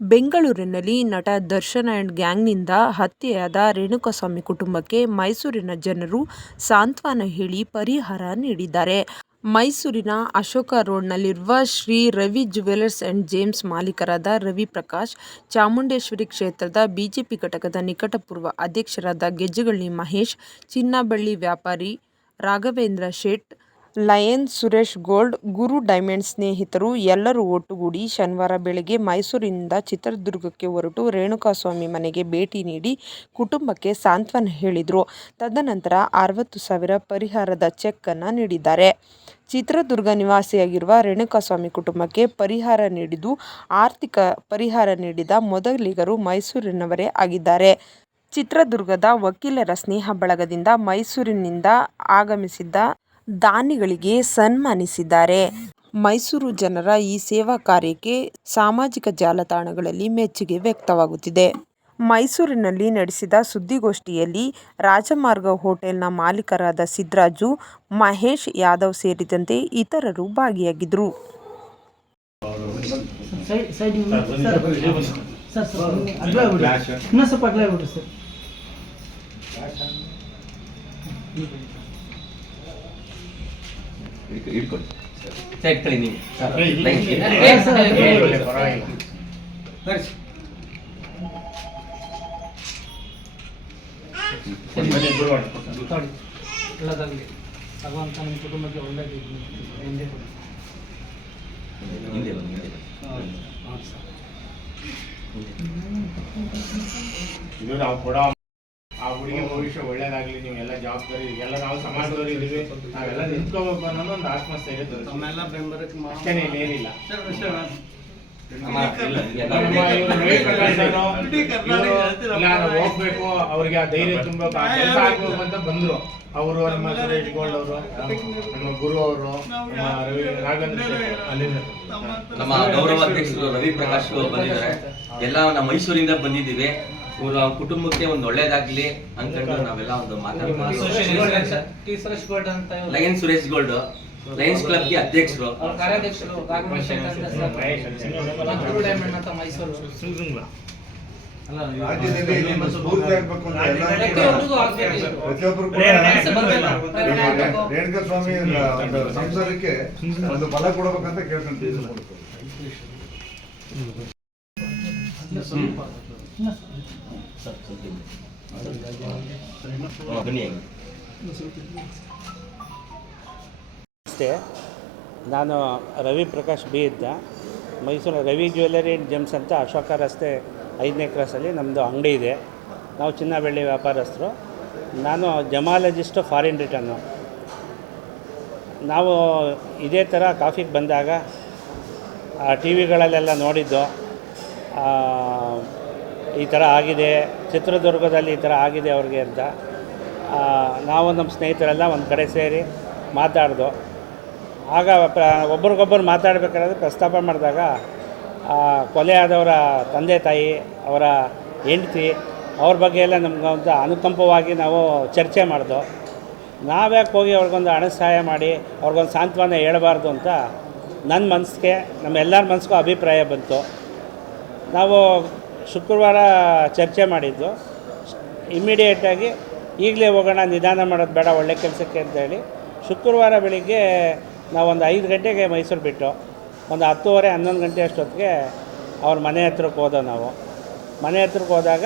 ಬೆಂಗಳೂರಿನಲ್ಲಿ ನಟ ದರ್ಶನ್ ಆ್ಯಂಡ್ ಗ್ಯಾಂಗ್ನಿಂದ ಹತ್ಯೆಯಾದ ರೇಣುಕಸ್ವಾಮಿ ಕುಟುಂಬಕ್ಕೆ ಮೈಸೂರಿನ ಜನರು ಸಾಂತ್ವನ ಹೇಳಿ ಪರಿಹಾರ ನೀಡಿದ್ದಾರೆ. ಮೈಸೂರಿನ Ashoka ರೋಡ್ನಲ್ಲಿರುವ Shri Ravi jewellers and gems ಮಾಲೀಕರಾದ Ravi Prakash, Chamundeshwari ಕ್ಷೇತ್ರದ ಬಿಜೆಪಿ ಘಟಕದ ನಿಕಟಪೂರ್ವ ಅಧ್ಯಕ್ಷರಾದ ಗೆಜ್ಜೆಗಳ್ಳಿ ಮಹೇಶ್, ಚಿನ್ನಬಳ್ಳಿ ವ್ಯಾಪಾರಿ Raghavendra Shet, lions Suresh gold, Guru diamond ಸ್ನೇಹಿತರು ಎಲ್ಲರೂ ಒಟ್ಟುಗೂಡಿ ಶನಿವಾರ ಬೆಳಗ್ಗೆ ಮೈಸೂರಿನಿಂದ ಚಿತ್ರದುರ್ಗಕ್ಕೆ ಹೊರಟು ರೇಣುಕಾಸ್ವಾಮಿ ಮನೆಗೆ ಭೇಟಿ ನೀಡಿ ಕುಟುಂಬಕ್ಕೆ ಸಾಂತ್ವನ ಹೇಳಿದರು. ತದನಂತರ ಅರವತ್ತು ಸಾವಿರ ಪರಿಹಾರದ ಚೆಕ್ ಅನ್ನು ನೀಡಿದ್ದಾರೆ. ಚಿತ್ರದುರ್ಗ ನಿವಾಸಿಯಾಗಿರುವ ರೇಣುಕಾಸ್ವಾಮಿ ಕುಟುಂಬಕ್ಕೆ ಪರಿಹಾರ ನೀಡಿದ್ದು, ಆರ್ಥಿಕ ಪರಿಹಾರ ನೀಡಿದ ಮೊದಲಿಗರು ಮೈಸೂರಿನವರೇ ಆಗಿದ್ದಾರೆ. ಚಿತ್ರದುರ್ಗದ ವಕೀಲರ ಸ್ನೇಹ ಬಳಗದಿಂದ ಮೈಸೂರಿನಿಂದ ಆಗಮಿಸಿದ್ದ ದಾನಿಗಳಿಗೆ ಸನ್ಮಾನಿಸಿದ್ದಾರೆ. ಮೈಸೂರು ಜನರ ಈ ಸೇವಾ ಕಾರ್ಯಕ್ಕೆ ಸಾಮಾಜಿಕ ಜಾಲತಾಣಗಳಲ್ಲಿ ಮೆಚ್ಚುಗೆ ವ್ಯಕ್ತವಾಗುತ್ತಿದೆ. ಮೈಸೂರಿನಲ್ಲಿ ನಡೆಸಿದ ಸುದ್ದಿಗೋಷ್ಠಿಯಲ್ಲಿ ರಾಜಮಾರ್ಗ ಹೋಟೆಲ್ನ ಮಾಲೀಕರಾದ ಸಿದ್ದರಾಜು, ಮಹೇಶ್ ಯಾದವ್ ಸೇರಿದಂತೆ ಇತರರು ಭಾಗಿಯಾಗಿದ್ದರು. ಸರ್ ಇಟ್ಕೊಳ್ಳಿ ನೀವು. ಒಳ್ಳೆದಾಗಲಿ ಭಗವಂತ ನಿಮ್ಮ ಕುಟುಂಬಕ್ಕೆ ಒಳ್ಳೆಯದು ಹಿಂದೆ ಕೊಡಿ ಹಿಂದೆ ಬನ್ನಿ ಹಿಂದೆ ಬನ್ನಿ. ಹೌದು ಸರ್. ಇದು ನಾವು ಕೊಡೋ ಆ ಹುಡುಗಿ ಭವಿಷ್ಯ ಒಳ್ಳೇದಾಗ್ಲಿ ನೀವು ಎಲ್ಲ ಜವಾಬ್ದಾರಿ ಎಲ್ಲ ನಾವು ಸಮಾಜದವ್ರು ಇದೀವಿ ನಾವೆಲ್ಲ ನಿಂತ್ಕೋಬೇಕು ಅನ್ನೋದು ಒಂದು ಆತ್ಮಸ್ಥೈರ್ಯ ತಮ್ಮೆಲ್ಲ ಬೆಂಬಲಕ್ಕೆ ಅಷ್ಟೇನೆ ನಾವು ಹೋಗ್ಬೇಕು ಅವ್ರಿಗೆ ಆ ಧೈರ್ಯ ತುಂಬಬೇಕು ಆ ಕೆಲಸ ಆಗ್ಬೇಕು ಅಂತ ಬಂದ್ರು. ಅವರು ನಮ್ಮ ಸುರೇಶ್ ಗೋಲ್ಡ್ ಅವರು ನಮ್ಮ ಗುರು ಅವರು ನಮ್ಮ ರವಿ ರಾಘವೇಂದ್ರ ನಮ್ಮ ಗೌರವ ಅಧ್ಯಕ್ಷರು ರವಿ ಪ್ರಕಾಶ್ ಅವರು ಬಂದಿದ್ದಾರೆ. ಎಲ್ಲ ನಮ್ಮ ಮೈಸೂರಿಂದ ಬಂದಿದ್ದೀವಿ. ಕುಟುಂಬಕ್ಕೆ ಒಂದು ಒಳ್ಳೇದಾಗ್ಲಿ ಅನ್ಕೊಂಡು ನಾವೆಲ್ಲ ಒಂದು ಮಾತಾಡ್ತೀವಿ. Lion Suresh gold. ಲಯನ್ಸ್ ಅಧ್ಯಕ್ಷರು. ಬರ್ಬೇಕು. ಪ್ರೇರಣೆ ಆಗ್ಬೇಕು. ರೇಣುಕಾ ಸ್ವಾಮಿ ಒಂದು ಸಂಸಾರಕ್ಕೆ ಒಂದು ಬಲ ಕೊಡಬೇಕಂತ ಕೇಳ್ಕೊಂತೀವಿ ನಮಸ್ತೆ. ನಾನು ರವಿ ಪ್ರಕಾಶ್ ಬಿ ಇದ್ದ. Mysuru Ravi jewellery and gems ಅಂತ ಅಶೋಕ ರಸ್ತೆ ಐದನೇ ಕ್ರಾಸಲ್ಲಿ ನಮ್ಮದು ಅಂಗಡಿ ಇದೆ. ನಾವು ಚಿನ್ನ ಬೆಳ್ಳಿ ವ್ಯಾಪಾರಸ್ಥರು. ನಾನು ಜಮಾಲಜಿಸ್ಟು ಫಾರಿನ್ ರಿಟರ್ನು. ನಾವು ಇದೇ ಥರ ಕಾಫಿಗೆ ಬಂದಾಗ ಟಿ ವಿಗಳಲ್ಲೆಲ್ಲ ನೋಡಿದ್ದು ಈ ಥರ ಆಗಿದೆ, ಚಿತ್ರದುರ್ಗದಲ್ಲಿ ಈ ಥರ ಆಗಿದೆ ಅವ್ರಿಗೆ ಅಂತ. ನಾವು ನಮ್ಮ ಸ್ನೇಹಿತರೆಲ್ಲ ಒಂದು ಕಡೆ ಸೇರಿ ಮಾತಾಡ್ದು. ಆಗ ಪ್ರ ಒಬ್ರಿಗೊಬ್ಬರು ಮಾತಾಡಬೇಕಾದ್ರೆ ಪ್ರಸ್ತಾಪ ಮಾಡಿದಾಗ ಕೊಲೆ ಆದವರ ತಂದೆ ತಾಯಿ, ಅವರ ಹೆಂಡತಿ, ಅವ್ರ ಬಗ್ಗೆ ಎಲ್ಲ ನಮ್ಗೆ ಒಂದು ಅನುಕಂಪವಾಗಿ ನಾವು ಚರ್ಚೆ ಮಾಡ್ದು. ನಾವ್ಯಾಕೆ ಹೋಗಿ ಅವ್ರಿಗೊಂದು ಹಣ ಸಹಾಯ ಮಾಡಿ, ಅವ್ರಿಗೊಂದು ಸಾಂತ್ವನ ಹೇಳಬಾರ್ದು ಅಂತ ನನ್ನ ಮನಸ್ಸಿಗೆ ನಮ್ಮೆಲ್ಲರ ಮನಸ್ಸಿಗೂ ಅಭಿಪ್ರಾಯ ಬಂತು. ನಾವು ಶುಕ್ರವಾರ ಚರ್ಚೆ ಮಾಡಿದ್ದು. ಇಮ್ಮಿಡಿಯೇಟಾಗಿ ಈಗಲೇ ಹೋಗೋಣ, ನಿಧಾನ ಮಾಡೋದು ಬೇಡ, ಒಳ್ಳೆ ಕೆಲಸಕ್ಕೆ ಅಂತೇಳಿ ಶುಕ್ರವಾರ ಬೆಳಿಗ್ಗೆ ನಾವು ಒಂದು ಐದು ಗಂಟೆಗೆ ಮೈಸೂರು ಬಿಟ್ಟು, ಒಂದು ಹತ್ತುವರೆ, ಹನ್ನೊಂದು ಗಂಟೆ ಅಷ್ಟೊತ್ತಿಗೆ ಅವ್ರ ಮನೆ ಹತ್ರಕ್ಕೆ ಹೋದೋ ನಾವು. ಮನೆ ಹತ್ರಕ್ಕೆ ಹೋದಾಗ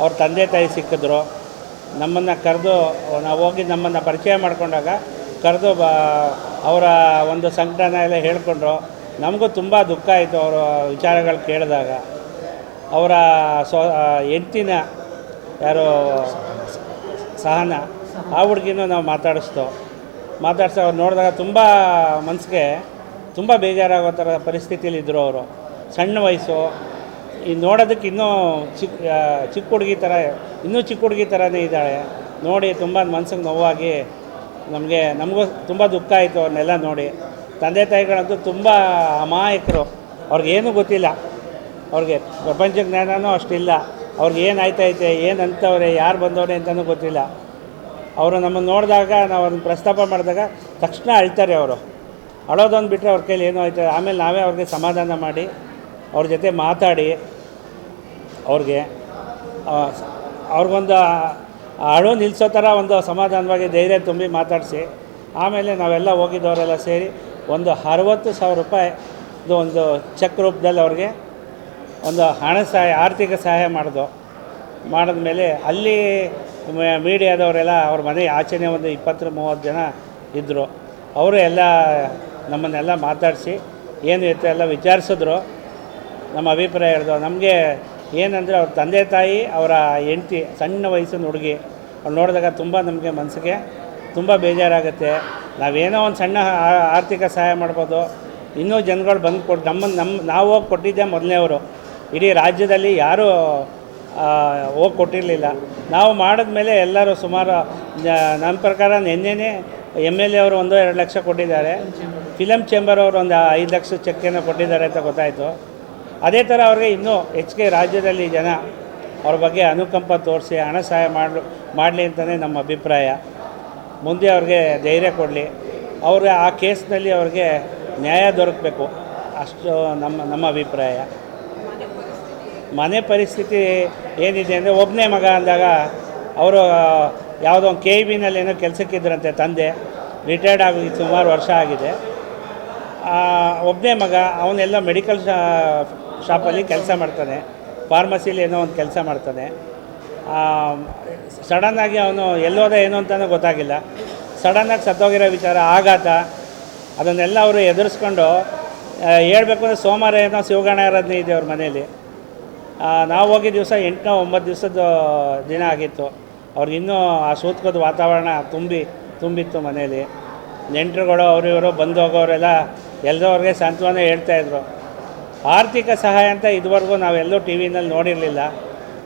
ಅವ್ರ ತಂದೆ ತಾಯಿ ಸಿಕ್ಕಿದ್ರು. ನಮ್ಮನ್ನು ಕರೆದು, ನಾವು ಹೋಗಿ ನಮ್ಮನ್ನು ಪರಿಚಯ ಮಾಡಿಕೊಂಡಾಗ ಕರೆದು ಬಾ, ಅವರ ಒಂದು ಸಂಕಟನ ಎಲ್ಲ ಹೇಳಿಕೊಂಡ್ರು. ನಮಗೂ ತುಂಬ ದುಃಖ ಆಯಿತು ಅವರ ವಿಚಾರಗಳು ಕೇಳಿದಾಗ. ಅವರ ಸ್ವ ಹೆಂಡ್ತಿನ ಯಾರು ಸಹನ, ಆ ಹುಡುಗಿನೂ ನಾವು ಮಾತಾಡಿಸ್ತು ಮಾತಾಡ್ಸಿ ಅವ್ರು ನೋಡಿದಾಗ ತುಂಬ ಮನಸ್ಸಿಗೆ ತುಂಬ ಬೇಜಾರಾಗೋ ಥರ ಪರಿಸ್ಥಿತಿಯಲ್ಲಿ ಇದ್ದರು ಅವರು. ಸಣ್ಣ ವಯಸ್ಸು. ಈ ನೋಡೋದಕ್ಕೆ ಇನ್ನೂ ಚಿಕ್ಕ ಚಿಕ್ಕ ಹುಡುಗಿ ಥರ, ಇನ್ನೂ ಚಿಕ್ಕ ಹುಡುಗಿ ಥರನೇ ಇದ್ದಾಳೆ. ನೋಡಿ ತುಂಬ ಮನಸ್ಸಿಗೆ ನೋವಾಗಿ ನಮಗೆ, ನಮಗೂ ತುಂಬ ದುಃಖ ಆಯಿತು ಅವ್ರನ್ನೆಲ್ಲ ನೋಡಿ. ತಂದೆ ತಾಯಿಗಳಂತೂ ತುಂಬ ಅಮಾಯಕರು. ಅವ್ರಿಗೇನೂ ಗೊತ್ತಿಲ್ಲ. ಅವ್ರಿಗೆ ಪ್ರಪಂಚ ಜ್ಞಾನವೂ ಅಷ್ಟಿಲ್ಲ. ಅವ್ರಿಗೆ ಏನು ಆಯ್ತೈತೆ, ಏನು ಅಂತವ್ರೆ, ಯಾರು ಬಂದವ್ರೆ ಅಂತಲೂ ಗೊತ್ತಿಲ್ಲ. ಅವರು ನಮ್ಮನ್ನು ನೋಡಿದಾಗ ನಾವು ಅದನ್ನು ಪ್ರಸ್ತಾಪ ಮಾಡಿದಾಗ ತಕ್ಷಣ ಅಳ್ತಾರೆ ಅವರು. ಅಳೋದೊಂದು ಬಿಟ್ಟರೆ ಅವ್ರ ಕೈಲಿ ಏನೋ ಆಯ್ತಾರೆ ಆಮೇಲೆ ನಾವೇ ಅವ್ರಿಗೆ ಸಮಾಧಾನ ಮಾಡಿ, ಅವ್ರ ಜೊತೆ ಮಾತಾಡಿ, ಅವ್ರಿಗೆ ಅವ್ರಿಗೊಂದು ಅಳು ನಿಲ್ಲಿಸೋ ಥರ ಒಂದು ಸಮಾಧಾನವಾಗಿ ಧೈರ್ಯ ತುಂಬಿ ಮಾತಾಡಿಸಿ, ಆಮೇಲೆ ನಾವೆಲ್ಲ ಹೋಗಿದ್ದವರೆಲ್ಲ ಸೇರಿ ಒಂದು ಅರವತ್ತು ಸಾವಿರ ರೂಪಾಯಿ ಒಂದು ಚೆಕ್ ರೂಪದಲ್ಲಿ ಅವ್ರಿಗೆ ಒಂದು ಹಣ ಸಹಾಯ, ಆರ್ಥಿಕ ಸಹಾಯ ಮಾಡಿದ್ರು ಮಾಡಿದ ಮೇಲೆ ಅಲ್ಲಿ ಮೀಡಿಯಾದವರೆಲ್ಲ ಅವ್ರ ಮನೆ ಆಚೆನೇ ಒಂದು ಇಪ್ಪತ್ತು ಮೂವತ್ತು ಜನ ಇದ್ದರು ಅವರು ಎಲ್ಲ ನಮ್ಮನ್ನೆಲ್ಲ ಮಾತಾಡಿಸಿ ಏನು ಇತ್ತು ಎಲ್ಲ ವಿಚಾರಿಸಿದ್ರು. ನಮ್ಮ ಅಭಿಪ್ರಾಯ ಹೇಳಿದ್ರು ನಮಗೆ ಏನಂದರೆ ಅವ್ರ ತಂದೆ ತಾಯಿ, ಅವರ ಹೆಂಡ್ತಿ, ಸಣ್ಣ ವಯಸ್ಸಿನ ಹುಡುಗಿ, ಅವ್ರು ನೋಡಿದಾಗ ತುಂಬ ನಮಗೆ ಮನಸ್ಸಿಗೆ ತುಂಬ ಬೇಜಾರಾಗುತ್ತೆ. ನಾವೇನೋ ಒಂದು ಸಣ್ಣ ಆರ್ಥಿಕ ಸಹಾಯ ಮಾಡ್ಬೋದು. ಇನ್ನೂ ಜನಗಳು ಬಂದು ಕೊಟ್ಟು ನಮ್ಮನ್ನು ನಮ್ಮ ನಾವು ಕೊಟ್ಟಿದ್ದೆ ಮೊದಲನೇವರು ಇಡೀ ರಾಜ್ಯದಲ್ಲಿ ಯಾರೂ ಹೋಗಿ ಕೊಟ್ಟಿರಲಿಲ್ಲ. ನಾವು ಮಾಡಿದ್ಮೇಲೆ ಎಲ್ಲರೂ ಸುಮಾರು ನನ್ನ ಪ್ರಕಾರ ನಿನ್ನೆನೇ ಎಂ ಎಲ್ ಎ ಅವರು ಒಂದು ಎರಡು ಲಕ್ಷ ಕೊಟ್ಟಿದ್ದಾರೆ. ಫಿಲಮ್ ಚೇಂಬರ್ ಅವರು ಒಂದು ಐದು ಲಕ್ಷ ಚೆಕ್ಕನ್ನು ಕೊಟ್ಟಿದ್ದಾರೆ ಅಂತ ಗೊತ್ತಾಯಿತು. ಅದೇ ಥರ ಅವ್ರಿಗೆ ಇನ್ನೂ ಹೆಚ್ಚಿಗೆ ರಾಜ್ಯದಲ್ಲಿ ಜನ ಅವ್ರ ಬಗ್ಗೆ ಅನುಕಂಪ ತೋರಿಸಿ, ಹಣ ಸಹಾಯ ಮಾಡಲು ಮಾಡಲಿ ಅಂತಲೇ ನಮ್ಮ ಅಭಿಪ್ರಾಯ. ಮುಂದೆ ಅವ್ರಿಗೆ ಧೈರ್ಯ ಕೊಡಲಿ. ಅವ್ರಿಗೆ ಆ ಕೇಸ್ನಲ್ಲಿ ಅವ್ರಿಗೆ ನ್ಯಾಯ ದೊರಕಬೇಕು. ಅಷ್ಟು ನಮ್ಮ ನಮ್ಮ ಅಭಿಪ್ರಾಯ. ಮನೆ ಪರಿಸ್ಥಿತಿ ಏನಿದೆ ಅಂದರೆ ಒಬ್ಬನೇ ಮಗ ಅಂದಾಗ ಅವರು ಯಾವುದೋ ಒಂದು ಕೆ ಇ ಬಿನಲ್ಲಿ ಏನೋ ಕೆಲಸಕ್ಕಿದ್ರಂತೆ ತಂದೆ ರಿಟೈರ್ಡ್ ಆಗಿ ಸುಮಾರು ವರ್ಷ ಆಗಿದೆ. ಒಬ್ಬನೇ ಮಗ ಅವನೆಲ್ಲ ಮೆಡಿಕಲ್ ಶಾ ಶಾಪಲ್ಲಿ ಕೆಲಸ ಮಾಡ್ತಾನೆ ಫಾರ್ಮಸಿಲಿ ಏನೋ ಒಂದು ಕೆಲಸ ಮಾಡ್ತಾನೆ. ಸಡನ್ನಾಗಿ ಅವನು ಎಲ್ಲೋದ ಏನು ಅಂತಲೂ ಗೊತ್ತಾಗಿಲ್ಲ. ಸಡನ್ನಾಗಿ ಸತ್ತೋಗಿರೋ ವಿಚಾರ ಆಘಾತ. ಅದನ್ನೆಲ್ಲ ಅವರು ಎದುರಿಸ್ಕೊಂಡು ಹೇಳ್ಬೇಕು ಅಂದರೆ ಸೋಮವಾರ ಏನೋ ಶಿವಗಣ ಆರಾಧನೆ ಇದೆ ಅವ್ರ ಮನೇಲಿ. ನಾವು ಹೋಗಿ ದಿವಸ ಎಂಟನೋ ಒಂಬತ್ತು ದಿವಸದ ದಿನ ಆಗಿತ್ತು. ಅವ್ರಿಗೆ ಇನ್ನೂ ಆ ಸೂತ್ಕದ ವಾತಾವರಣ ತುಂಬಿ, ತುಂಬಿತ್ತು ಮನೇಲಿ. ನೆಂಟರುಗಳು, ಅವರು ಇವರು ಬಂದು ಹೋಗೋರೆಲ್ಲ ಎಲ್ಲದವ್ರಿಗೆ ಸಾಂತ್ವನ ಹೇಳ್ತಾಯಿದ್ರು ಆರ್ಥಿಕ ಸಹಾಯ ಅಂತ ಇದುವರೆಗೂ ನಾವೆಲ್ಲೂ ಟಿ ವಿನಲ್ಲಿ ನೋಡಿರಲಿಲ್ಲ.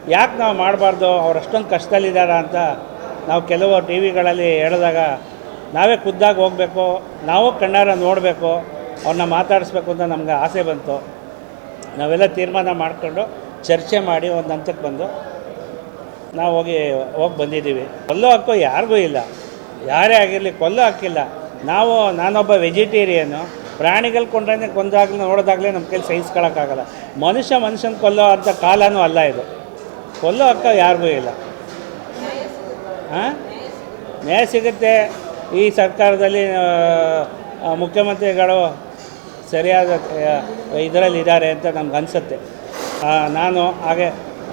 ಯಾಕೆ ನಾವು ಮಾಡಬಾರ್ದು? ಅವ್ರು ಅಷ್ಟೊಂದು ಕಷ್ಟದಲ್ಲಿದ್ದಾರ ಅಂತ ನಾವು ಕೆಲವು ಟಿ ವಿಗಳಲ್ಲಿ ಹೇಳಿದಾಗ ನಾವೇ ಖುದ್ದಾಗಿ ಹೋಗಬೇಕು, ನಾವು ಕಣ್ಣಾರ ನೋಡಬೇಕು ಅವ್ರನ್ನ ಮಾತಾಡಿಸ್ಬೇಕು ಅಂತ ನಮ್ಗೆ ಆಸೆ ಬಂತು. ನಾವೆಲ್ಲ ತೀರ್ಮಾನ ಮಾಡಿಕೊಂಡು ಚರ್ಚೆ ಮಾಡಿ ಒಂದು ಹಂತಕ್ಕೆ ಬಂದು ನಾವು ಹೋಗಿ ಹೋಗಿ ಬಂದಿದ್ದೀವಿ. ಕೊಲ್ಲೋ ಹಕ್ಕು ಯಾರಿಗೂ ಇಲ್ಲ. ಯಾರೇ ಆಗಿರಲಿ ಕೊಲ್ಲೋ ಹಕ್ಕಿಲ್ಲ. ನಾವು, ನಾನೊಬ್ಬ ವೆಜಿಟೇರಿಯನ್ನು ಪ್ರಾಣಿಗಳು ಕೊಂಡ್ರೆ ಕೊಂದಾಗಲೇ ನೋಡೋದಾಗಲೇ ನಮ್ಮ ಕೈಲಿ ಸಹಿಸ್ಕೊಳಕ್ಕಾಗಲ್ಲ. ಮನುಷ್ಯ ಮನುಷ್ಯನ ಕೊಲ್ಲೋ ಅಂತ ಕಾಲನೂ ಅಲ್ಲ ಇದು. ಕೊಲ್ಲೋ ಹಾಕೋ ಯಾರಿಗೂ ಇಲ್ಲ. ಹಾಂ ನ್ಯಾಯ ಸಿಗುತ್ತೆ. ಈ ಸರ್ಕಾರದಲ್ಲಿ ಮುಖ್ಯಮಂತ್ರಿಗಳು ಸರಿಯಾದ ಇದರಲ್ಲಿ ಇದ್ದಾರೆ ಅಂತ ನಮ್ಗೆ ಅನಿಸುತ್ತೆ. ನಾನು, ಹಾಗೆ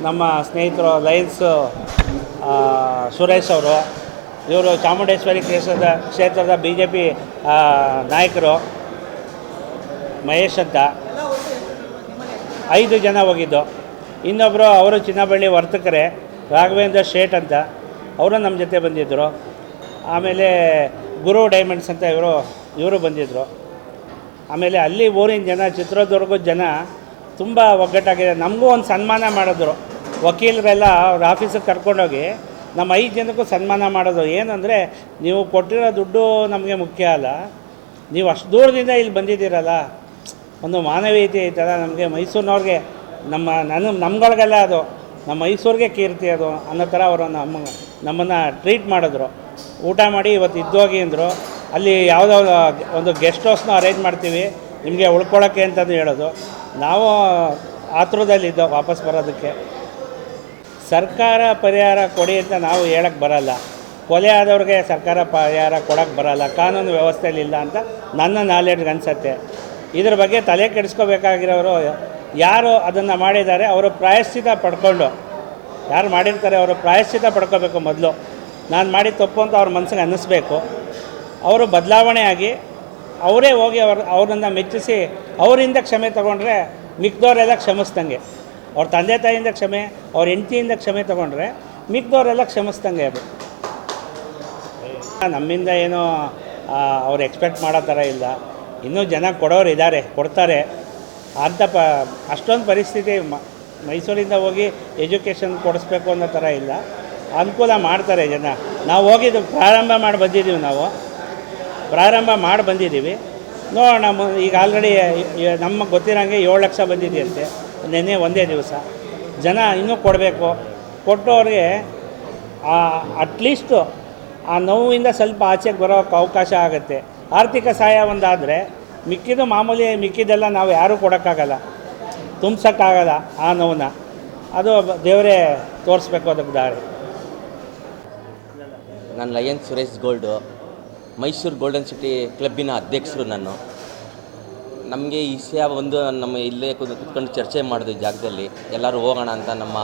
ನಮ್ಮ ಸ್ನೇಹಿತರು ಲಯನ್ಸ್ ಸುರೇಶ್ ಅವರು, ಇವರು ಚಾಮುಂಡೇಶ್ವರಿ ಕ್ಷೇತ್ರದ ಕ್ಷೇತ್ರದ ಬಿ ಜೆ ಪಿ ನಾಯಕರು, ಮಹೇಶ್ ಅಂತ. ಐದು ಜನ ಹೋಗಿದ್ದು. ಇನ್ನೊಬ್ಬರು ಅವರು ಚಿನ್ನಬಳ್ಳಿ ವರ್ತಕರೆ, ರಾಘವೇಂದ್ರ ಶೇಟ್ ಅಂತ. ಅವರು ನಮ್ಮ ಜೊತೆ ಬಂದಿದ್ದರು ಆಮೇಲೆ ಗುರು ಡೈಮಂಡ್ಸ್ ಅಂತ ಇವರು ಇವರು ಬಂದಿದ್ದರು ಆಮೇಲೆ ಅಲ್ಲಿ ಊರಿನ ಜನ, ಚಿತ್ರದುರ್ಗದ ಜನ ತುಂಬ ಒಗ್ಗಟ್ಟಾಗಿದೆ. ನಮಗೂ ಒಂದು ಸನ್ಮಾನ ಮಾಡಿದ್ರು. ವಕೀಲರೆಲ್ಲ ಅವ್ರ ಆಫೀಸಿಗೆ ಕರ್ಕೊಂಡೋಗಿ ನಮ್ಮ ಐದು ಜನಕ್ಕೂ ಸನ್ಮಾನ ಮಾಡೋದು ಏನಂದರೆ, ನೀವು ಕೊಟ್ಟಿರೋ ದುಡ್ಡು ನಮಗೆ ಮುಖ್ಯ ಅಲ್ಲ. ನೀವು ಅಷ್ಟು ದೂರದಿಂದ ಇಲ್ಲಿ ಬಂದಿದ್ದೀರಲ್ಲ. ಒಂದು ಮಾನವೀಯತೆ ಐತಲ್ಲ ನಮಗೆ. ಮೈಸೂರಿನವ್ರಿಗೆ ನಮ್ಮ, ನನ್ನ, ನಮ್ಗಳಿಗೆಲ್ಲ ಅದು. ನಮ್ಮ ಮೈಸೂರಿಗೆ ಕೀರ್ತಿ ಅದು ಅನ್ನೋ ಥರ ಅವರು ನಮ್ಮ, ನಮ್ಮನ್ನು ಟ್ರೀಟ್ ಮಾಡಿದ್ರು. ಊಟ ಮಾಡಿ ಇವತ್ತು ಇದ್ದೋಗಿ ಅಂದರು. ಅಲ್ಲಿ ಯಾವುದೋ ಒಂದು ಗೆಸ್ಟ್ ಹೌಸ್ನ ಅರೇಂಜ್ ಮಾಡ್ತೀವಿ. ನಿಮಗೆ ಉಳ್ಕೊಳ್ಳೋಕ್ಕೆ ಅಂತಂದು ಹೇಳೋದು. ನಾವು ಆತುರದಲ್ಲಿದ್ದೋ ವಾಪಸ್ ಬರೋದಕ್ಕೆ. ಸರ್ಕಾರ ಪರಿಹಾರ ಕೊಡಿ ಅಂತ ನಾವು ಹೇಳಕ್ಕೆ ಬರಲ್ಲ. ಕೊಲೆ ಆದವ್ರಿಗೆ ಸರ್ಕಾರ ಪರಿಹಾರ ಕೊಡೋಕ್ಕೆ ಬರಲ್ಲ. ಕಾನೂನು ವ್ಯವಸ್ಥೆಯಲ್ಲಿ ಇಲ್ಲ ಅಂತ ನನ್ನ ನಾಲೆಡ್ಜ್ಗೆ ಅನಿಸತ್ತೆ. ಇದ್ರ ಬಗ್ಗೆ ತಲೆ ಕೆಡಿಸ್ಕೋಬೇಕಾಗಿರೋರು ಯಾರು ಅದನ್ನು ಮಾಡಿದ್ದಾರೆ ಅವರು ಪ್ರಾಯಶ್ಚಿತ ಪಡ್ಕೊಂಡು. ಯಾರು ಮಾಡಿರ್ತಾರೆ ಅವರು ಪ್ರಾಯಶ್ಚಿತ ಪಡ್ಕೋಬೇಕು ಮೊದಲು. ನಾನು ಮಾಡಿದ ತಪ್ಪು ಅಂತ ಅವ್ರ ಮನಸ್ಸಿಗೆ ಅನ್ನಿಸ್ಬೇಕು. ಅವರು ಬದಲಾವಣೆ ಆಗಿ ಅವರೇ ಹೋಗಿ ಅವ್ರ ಅವ್ರನ್ನ ಮೆಚ್ಚಿಸಿ ಅವರಿಂದ ಕ್ಷಮೆ ತಗೊಂಡ್ರೆ ಮಿಕ್ದವರೆಲ್ಲ ಕ್ಷಮಿಸ್ದಂಗೆ. ಅವ್ರ ತಂದೆ ತಾಯಿಯಿಂದ ಕ್ಷಮೆ, ಅವ್ರ ಹೆಂಡತಿಯಿಂದ ಕ್ಷಮೆ ತಗೊಂಡ್ರೆ ಮಿಕ್ದವರೆಲ್ಲ ಕ್ಷಮಿಸ್ದಂಗೆ ಅದು. ನಮ್ಮಿಂದ ಏನೋ ಅವ್ರು ಎಕ್ಸ್ಪೆಕ್ಟ್ ಮಾಡೋ ಥರ ಇಲ್ಲ. ಇನ್ನೂ ಜನ ಕೊಡೋರು ಇದ್ದಾರೆ, ಕೊಡ್ತಾರೆ. ಅಂಥ ಪ, ಅಷ್ಟೊಂದು ಪರಿಸ್ಥಿತಿ ಮೈಸೂರಿಂದ ಹೋಗಿ ಎಜುಕೇಷನ್ ಕೊಡಿಸ್ಬೇಕು ಅನ್ನೋ ಥರ ಇಲ್ಲ. ಅನುಕೂಲ ಮಾಡ್ತಾರೆ ಜನ. ನಾವು ಹೋಗಿದ್ದು ಪ್ರಾರಂಭ ಮಾಡಿ ಬಂದಿದ್ದೀವಿ ನಾವು. ಪ್ರಾರಂಭ ಮಾಡಿ ಬಂದಿದ್ದೀವಿ. ನೋಡೋಣ ಈಗ ಆಲ್ರೆಡಿ ನಮಗೆ ಗೊತ್ತಿರೋಂಗೆ ಏಳು ಲಕ್ಷ ಬಂದಿದೆಯಂತೆ. ನೆನ್ನೆ ಒಂದೇ ದಿವಸ. ಜನ ಇನ್ನೂ ಕೊಡಬೇಕು. ಕೊಟ್ಟವ್ರಿಗೆ ಅಟ್ಲೀಸ್ಟು ಆ ನೋವಿಂದ ಸ್ವಲ್ಪ ಆಚೆಗೆ ಬರೋಕ್ಕೆ ಅವಕಾಶ ಆಗುತ್ತೆ. ಆರ್ಥಿಕ ಸಹಾಯ ಒಂದಾದರೆ, ಮಿಕ್ಕಿದ್ದು ಮಾಮೂಲಿ ಮಿಕ್ಕಿದ್ದೆಲ್ಲ ನಾವು ಯಾರೂ ಕೊಡೋಕ್ಕಾಗಲ್ಲ. ತುಂಬ್ಸೋಕ್ಕಾಗಲ್ಲ ಆ ನೋವನ್ನ ಅದು ದೇವರೇ ತೋರಿಸ್ಬೇಕು ಅದಕ್ಕೆ ದಾರಿ. ನನ್ನ lion Suresh gold. Mysuru golden city ಕ್ಲಬ್ಬಿನ ಅಧ್ಯಕ್ಷರು ನಾನು. ನಮಗೆ ಈ ವಿಷಯ ಒಂದು ನಮ್ಮ ಇಲ್ಲೇ ಕುತ್ಕೊಂಡು ಚರ್ಚೆ ಮಾಡಿದ್ವಿ ಜಾಗದಲ್ಲಿ ಎಲ್ಲರೂ ಹೋಗೋಣ ಅಂತ ನಮ್ಮ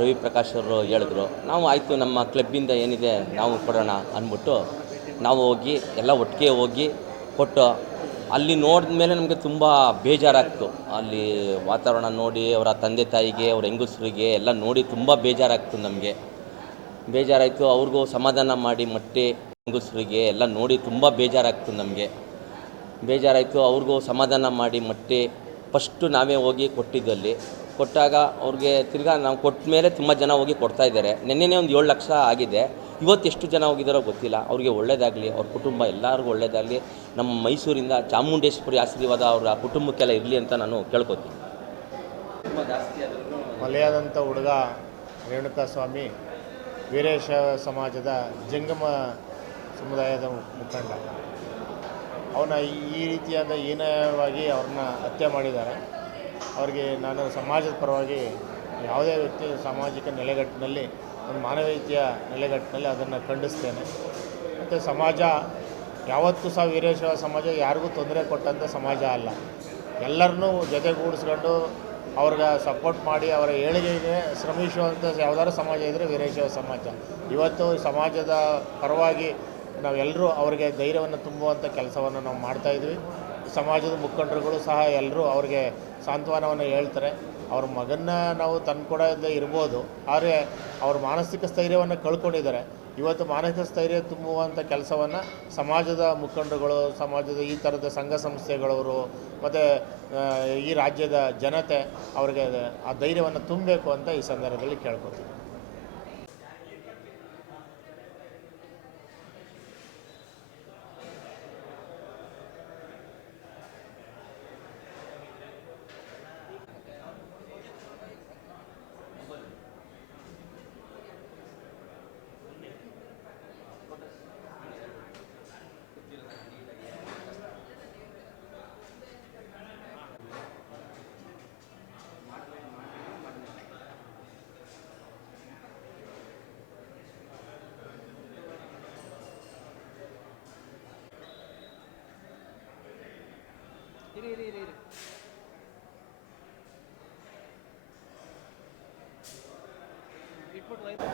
ರವಿ ಪ್ರಕಾಶ್ ಅವರು ಹೇಳಿದ್ರು. ನಾವು ಆಯಿತು, ನಮ್ಮ ಕ್ಲಬ್ಬಿಂದ ಏನಿದೆ ನಾವು ಕೊಡೋಣ ಅಂದ್ಬಿಟ್ಟು ನಾವು ಹೋಗಿ, ಎಲ್ಲ ಒಟ್ಟಿಗೆ ಹೋಗಿ ಕೊಟ್ಟು ಅಲ್ಲಿ ನೋಡಿದ ಮೇಲೆ ನಮಗೆ ತುಂಬ ಬೇಜಾರಾಗ್ತು. ಅಲ್ಲಿ ವಾತಾವರಣ ನೋಡಿ, ಅವರ ತಂದೆ ತಾಯಿಗೆ, ಅವ್ರ ಹೆಂಗಸರಿಗೆ ಎಲ್ಲ ನೋಡಿ ತುಂಬ ಬೇಜಾರಾಗ್ತು ನಮಗೆ. ಬೇಜಾರಾಯಿತು, ಅವ್ರಿಗೂ ಸಮಾಧಾನ ಮಾಡಿ ಮತ್ತೆ ಹೆಂಗಸರಿಗೆ ಎಲ್ಲ ನೋಡಿ ತುಂಬ ಬೇಜಾರಾಗ್ತು ನಮಗೆ. ಬೇಜಾರಾಯಿತು ಅವ್ರಿಗೂ ಸಮಾಧಾನ ಮಾಡಿ ಮತ್ತೆ ಫಸ್ಟು ನಾವೇ ಹೋಗಿ ಕೊಟ್ಟಿದ್ದಲ್ಲಿ ಕೊಟ್ಟಾಗ ಅವ್ರಿಗೆ ತಿರ್ಗಾ ನಾವು ಕೊಟ್ಟ ಮೇಲೆ ತುಂಬ ಜನ ಹೋಗಿ ಕೊಡ್ತಾ ಇದ್ದಾರೆ. ನಿನ್ನೆನೇ ಒಂದು ಏಳು ಲಕ್ಷ ಆಗಿದೆ. ಇವತ್ತು ಎಷ್ಟು ಜನ ಹೋಗಿದ್ದಾರೋ ಗೊತ್ತಿಲ್ಲ. ಅವ್ರಿಗೆ ಒಳ್ಳೇದಾಗಲಿ ಅವ್ರ ಕುಟುಂಬ ಎಲ್ಲರಿಗೂ ಒಳ್ಳೇದಾಗಲಿ ನಮ್ಮ ಮೈಸೂರಿಂದ ಚಾಮುಂಡೇಶ್ವರಿ ಆಶೀರ್ವಾದ ಅವರ ಕುಟುಂಬಕ್ಕೆಲ್ಲ ಇರಲಿ ಅಂತ ನಾನು ಕೇಳ್ಕೊತೀನಿ. ಮಲೆಯಾದಂಥ ಹುಡುಗ ರೇಣುಕಾ ಸ್ವಾಮಿ ವೀರೇಶ ಸಮಾಜದ ಜಂಗಮ ಸಮುದಾಯದ ಮುಖಂಡ. ಅವನ ಈ ರೀತಿಯಾದ ಹೀನವಾಗಿ ಅವ್ರನ್ನ ಹತ್ಯೆ ಮಾಡಿದ್ದಾರೆ. ಅವರಿಗೆ ನಾನು ಸಮಾಜದ ಪರವಾಗಿ ಯಾವುದೇ ವ್ಯಕ್ತಿ ಸಾಮಾಜಿಕ ನೆಲೆಗಟ್ಟಿನಲ್ಲಿ, ಒಂದು ಮಾನವೀಯತೆಯ ನೆಲೆಗಟ್ಟಿನಲ್ಲಿ ಅದನ್ನು ಖಂಡಿಸ್ತೇನೆ. ಮತ್ತು ಸಮಾಜ, ಯಾವತ್ತೂ ಸಹ ವೀರೇಶ್ವರ ಸಮಾಜ ಯಾರಿಗೂ ತೊಂದರೆ ಕೊಟ್ಟಂಥ ಸಮಾಜ ಅಲ್ಲ. ಎಲ್ಲರನ್ನೂ ಜೊತೆಗೂಡಿಸ್ಕೊಂಡು ಅವ್ರಿಗೆ ಸಪೋರ್ಟ್ ಮಾಡಿ ಅವರ ಏಳಿಗೆಗೆ ಶ್ರಮಿಸುವಂಥ ಯಾವುದಾದ್ರು ಸಮಾಜ ಇದ್ದರೆ ವೀರೇಶ್ವರ ಸಮಾಜ. ಇವತ್ತು ಸಮಾಜದ ಪರವಾಗಿ ನಾವೆಲ್ಲರೂ ಅವರಿಗೆ ಧೈರ್ಯವನ್ನು ತುಂಬುವಂಥ ಕೆಲಸವನ್ನು ನಾವು ಮಾಡ್ತಾಯಿದ್ವಿ ಸಮಾಜದ ಮುಖಂಡರುಗಳು ಸಹ ಎಲ್ಲರೂ ಅವ್ರಿಗೆ ಸಾಂತ್ವನವನ್ನು ಹೇಳ್ತಾರೆ. ಅವ್ರ ಮಗನ್ನ ನಾವು ತಂದ್ಕೊಡೋದೇ ಇರ್ಬೋದು, ಆದರೆ ಅವ್ರ ಮಾನಸಿಕ ಸ್ಥೈರ್ಯವನ್ನು ಕಳ್ಕೊಂಡಿದ್ದಾರೆ. ಇವತ್ತು ಮಾನಸಿಕ ಸ್ಥೈರ್ಯ ತುಂಬುವಂಥ ಕೆಲಸವನ್ನು ಸಮಾಜದ ಮುಖಂಡರುಗಳು, ಸಮಾಜದ ಈ ಥರದ ಸಂಘ ಸಂಸ್ಥೆಗಳವರು, ಮತ್ತು ಈ ರಾಜ್ಯದ ಜನತೆ ಅವರಿಗೆ ಆ ಧೈರ್ಯವನ್ನು ತುಂಬಬೇಕು ಅಂತ ಈ ಸಂದರ್ಭದಲ್ಲಿ ಕೇಳ್ಕೊತೀವಿ.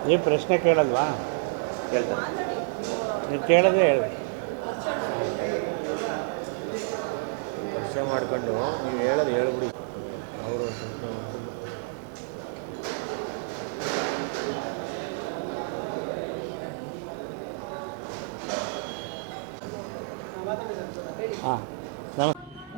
ನೀವು ಪ್ರಶ್ನೆ ಕೇಳಲ್ವಾ? ಹೇಳ್ತಾರೆ ನೀವು ಕೇಳೋದೇ ಹೇಳಿ. ಪರಿಚಯ ಮಾಡ್ಕೊಂಡು ನೀವು ಹೇಳೋದು ಹೇಳ್ಬಿಡಿ. ಅವರು ಹಾಂ.